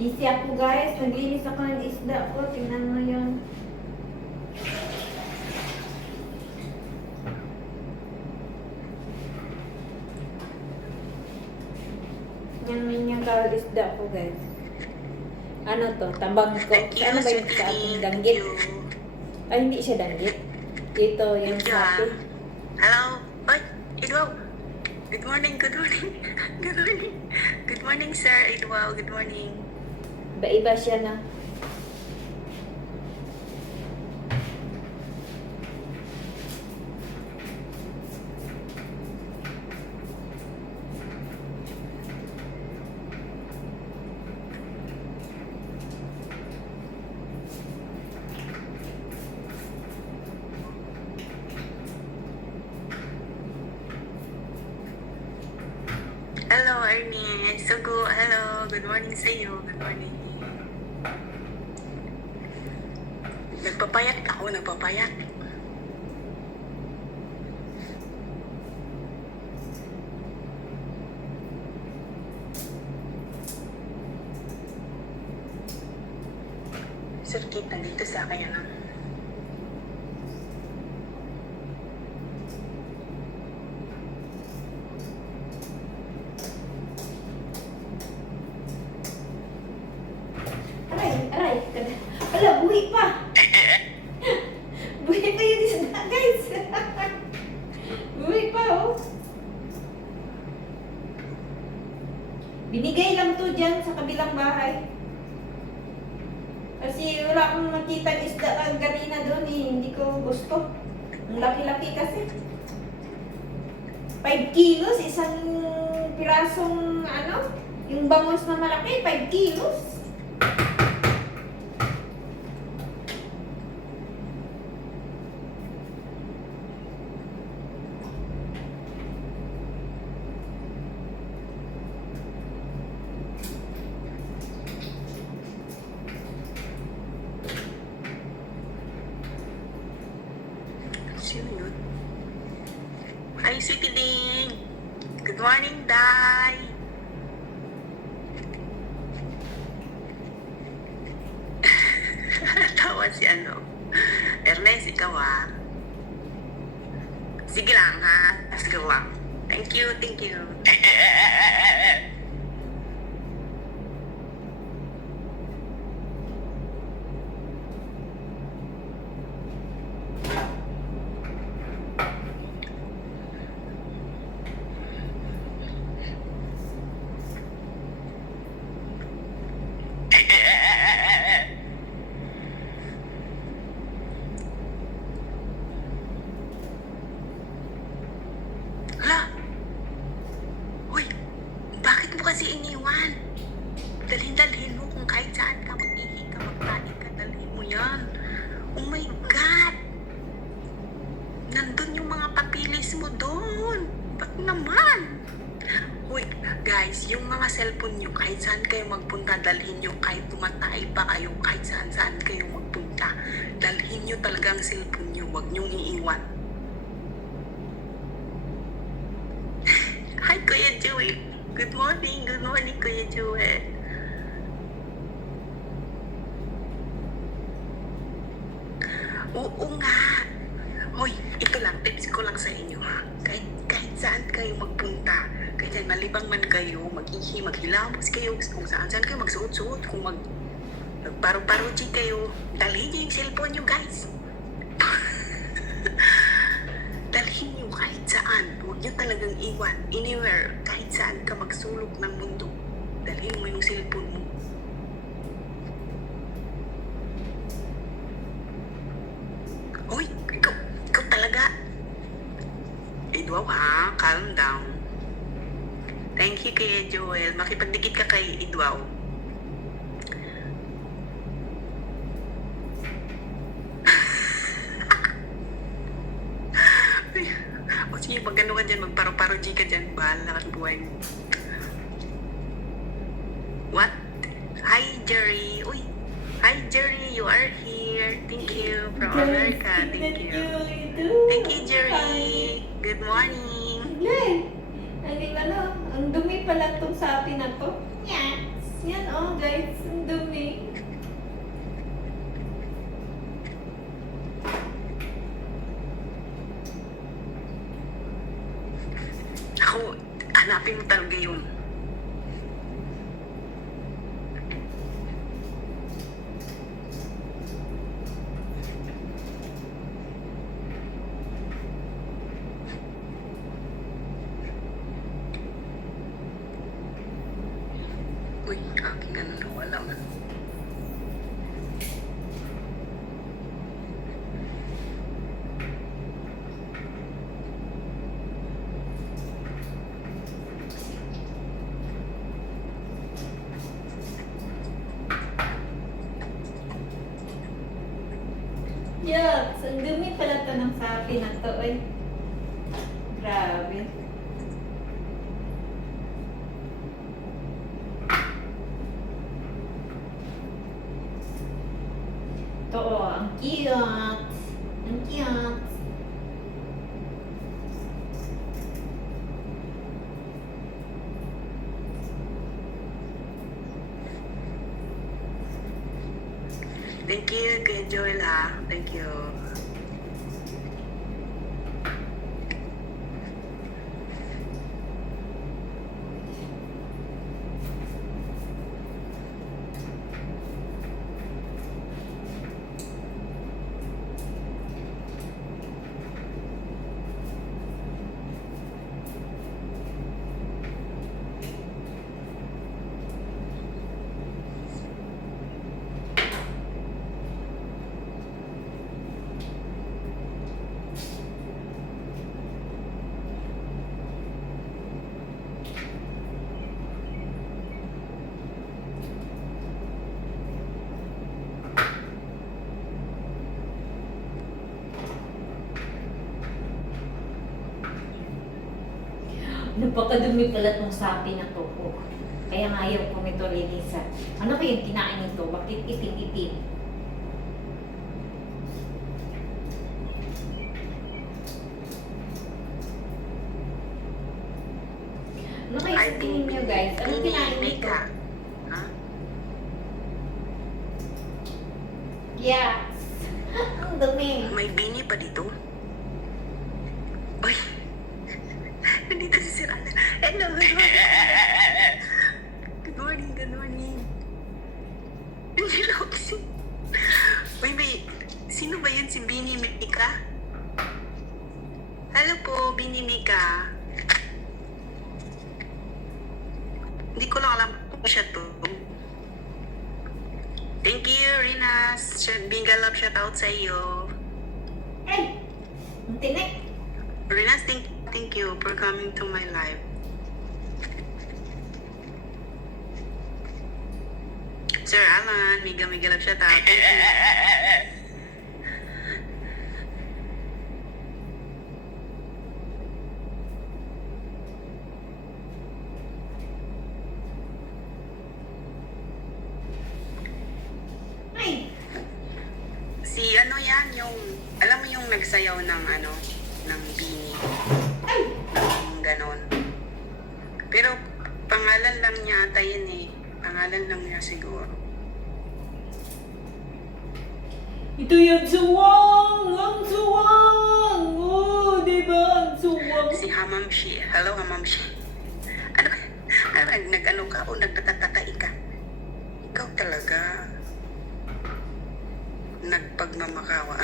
Busy ako guys. Naglinis ako ng isda ko. Tingnan mo yun. Yan mo yung isda ko guys. Ano to? Tambang ko. Ano ba yung sa ating danggit? Ay, hindi siya danggit. Dito yung sabi. Hello? Oy, Idwaw. Good morning, good morning. Good morning. Good morning, sir. Idwaw, good morning. Iba-iba siya na. Hello, Ernest. Sugo, hello. Good morning sa iyo. Good morning. Nagpapayat ako, nagpapayat. Sir Kate, nandito sa akin ano? Aray. Ala, buhay pa. Buhay pa yung isda, guys. Buhay pa, oh. Binigay lang to dyan sa kabilang bahay. Kasi wala akong nakita isda kanina doon eh. Hindi ko gusto. Ang laki-laki kasi. 5 kilos, isang pirasong ano, yung bangus na malaki, 5 kilos. Sino yun? Hi, Sweetie Ding! Good morning, Day! Tawa si ano. Ernest, ikaw ah. Sige lang ha. Sige lang. Thank you, thank you. Hala! Uy! Bakit mo kasi iniwan? Dalhin mo kung kahit saan ka, mag-ihi ka, magkain ka, dalhin mo yan. Oh my God! Nandun yung mga papilis mo doon. Ba't naman? Uy, guys, yung mga cellphone nyo, kahit saan kayo magpunta, dalhin nyo. Kahit tumatay pa kayo, kahit saan kayo magpunta, dalhin nyo talagang cellphone nyo. Huwag nyong iiwan. Hi, Kuya Joey. Good morning, Kuya Joey. Oo nga. Hoy, ito lang, tips ko lang sa inyo ha. Kahit saan kayo magpunta, kahit saan malibang man kayo, mag-ihi, maghilamos kayo, kung saan kayo magsuot-suot, kung magparo-paroji kayo, dalhin nyo yung cellphone nyo, guys. Dalhin nyo kahit saan. Huwag nyo talagang iwan. Anywhere, kahit saan ka magsulok ng mundo, dalhin mo yung cellphone mo. Uy, ikaw talaga. Idwaw ha, calm down. Thank you kay Joel. Makipagdikit ka kay Idwaw. O sige, pag gano'n ka dyan, magparo-paroji ka dyan, bahala ka sa buhay mo. What? Hi, Jerry. Uy, hi, Jerry. You are here. Thank you from America. Thank you. Thank you, Jerry. Good morning. Ang dumi pala itong sapi na to. Yes. Yan oh guys. Naku, hanapin mo talaga yun. Uy, aking ano na wala man. Yuck! Ang dumi pala to ng sapi na to, eh. Grabe. Ito, oh, ang cute. Ang cute. Thank you, Kuya Joel ha. Thank you. Napakadumi pala tong sapi na to po. Kaya nga ayaw ko nito linisan. Ano ba yung kinain nito? Bakit itim-itim? Ano kayo sa tingin nyo guys? Anong kinain nito? Ha? Yes! Ang dumi. May bini pa dito? Uy! Nandito si Sir Alan. Hello, good morning. Good morning, good morning. Hello, may, sino ba yun si Bini Mika? Hello po, Bini Mika. Hindi ko lang alam kung siya to. Thank you, Rinas. Binga love shout out sa iyo. Ay! Ang tinik. Rinas, thank you for coming to my live. Sir Alan, miga love shout out. Thank you. Ay! Si ano yan, yung, alam mo yung nagsayaw ng ano, ng Bini. Ay! Yung ganon. Pero pangalan lang niya ata yan eh. Pangalan lang niya siguro. Ito yung suwang! Ang suwang! Oh, diba? Ang suwang! Si Hamamshi. Hello, Hamamshi. Ano ka? Nag-ano ka o nagtatatai ka? Ikaw talaga. Nagpagmamakawa.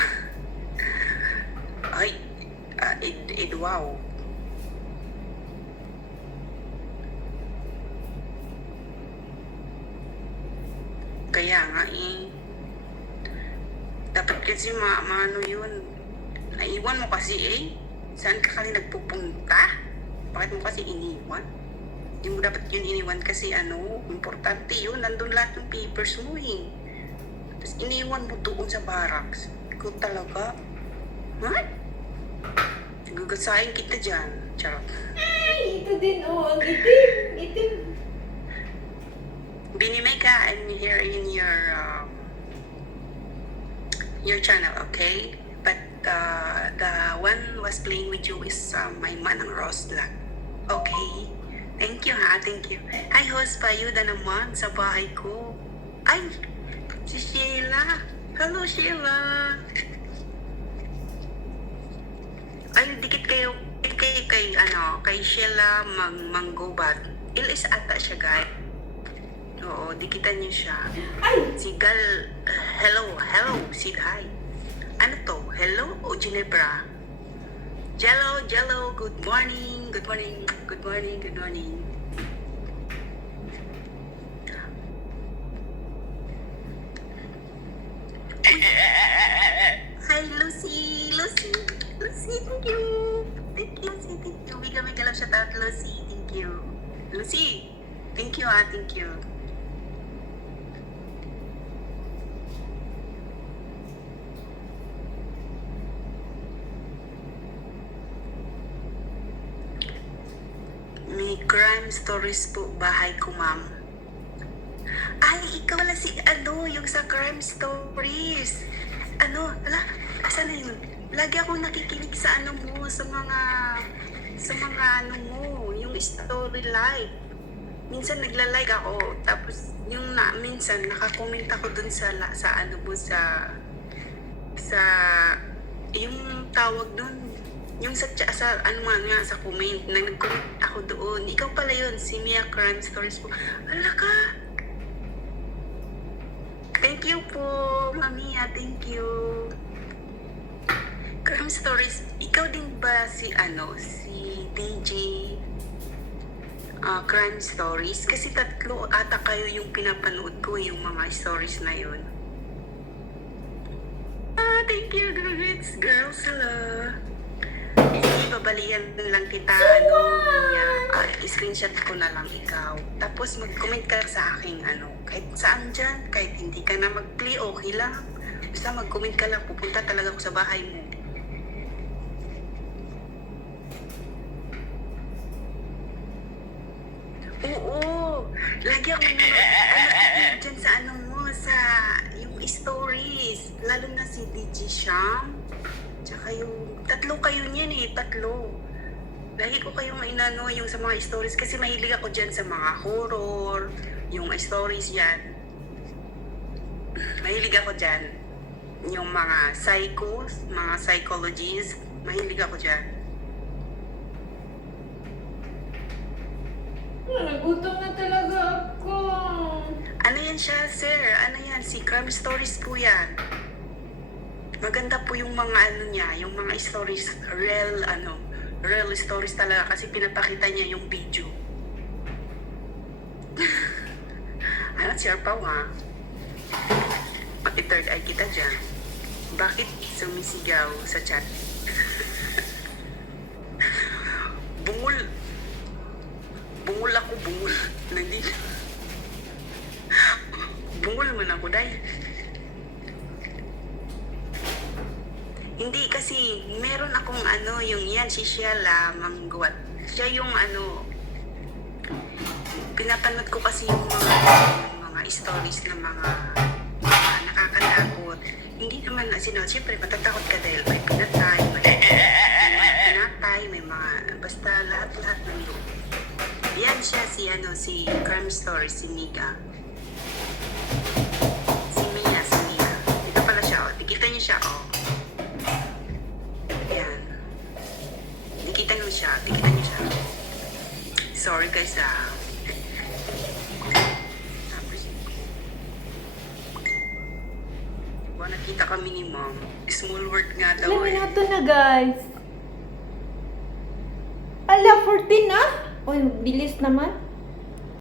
Ay, wow. Kaya nga eh. Dapat kasi maano yun. Naiwan mo kasi eh. Saan ka kasi nagpupunta? Bakit mo kasi iniwan? Hindi mo dapat yun iniwan kasi ano, importante yun. Nandun lahat ng papers mo eh. Tapos iniwan mo doon sa barracks. Ikaw talaga. Ha? Gugasahin kita dyan. Charot. Ay! Ito din, oh. Ang itim! Itim! Binimeka, I'm here in your channel, okay? But the one was playing with you is my manang Rosla. Okay? Thank you ha, thank you. Hi, host Payuda naman sa bahay ko. Ay, si Sheila. Hello, Sheila. Ay, dikit kayo kay Sheila Manggobat. Ilis ata siya, guys. Oo, dikitan niyo siya. Ay! Si Gal, hello, si hi. Ano to? Hello o Ginebra? Jello, good morning. Hi, Lucy, thank you. Lucy, thank you. Mega lang shout out, Lucy, thank you. Lucy, thank you, thank you. May crime stories po bahay ko, ma'am. Ay, ikaw wala si yung sa crime stories. Asan na yun? Lagi akong nakikinig sa mo, sa mga mo, yung story live. Minsan nagla-like ako, tapos minsan nakakomment ako dun sa yung tawag dun, yung sa comment, nag-comment ako doon. Ikaw pala yun, si Mia Crime Stories po. Ala ka! Thank you po, Mamiya, thank you. Crime Stories, ikaw din ba si DJ Crime Stories? Kasi 3 ata kayo yung pinapanood ko, yung mga stories na yun. Thank you, girls, hello. Sige, babalian lang kita, Mia. I-screenshot ko na lang ikaw. Tapos mag-comment ka sa aking kahit saan dyan, kahit hindi ka na mag-play, okay lang. Basta mag-comment ka lang, pupunta talaga ako sa bahay mo. Oo, lagi ako nanonood dyan sa yung stories. Lalo na si DJ Sham. Tsaka yung 3 kayo niyan 3. Lagi ko kayong yung sa mga stories kasi mahilig ako dyan sa mga horror, yung stories yan. Mahilig ako dyan. Yung mga psychos, mga psychologists, mahilig ako dyan. Nagutom na talaga ako. Ano yan siya, sir? Ano yan? Si Crime Stories po yan. Maganda po yung mga niya, yung mga stories, real stories talaga kasi pinapakita niya yung video. Share pa pati third eye kita dyan. Bakit sumisigaw sa chat? Bungol ako, Nandi. Bungol man ako, day. Hindi kasi meron akong yung yan si Sheila Manggobat. Siya yung pinapanood ko kasi yung mga stories ng mga nakakatakot. Hindi naman siyempre matatakot ka dahil may pinatay, may mga basta lahat ng yun. Yan siya si Crime Story, si Miga. Si Mia. Ito pala siya, Dikita niyo siya, Yan. Dikita niyo siya. Sorry guys, Tapos, nakita kami ni Mom. Small world nga daw. Alam na to na, guys. Ala, 14 na? Uy, bilis naman.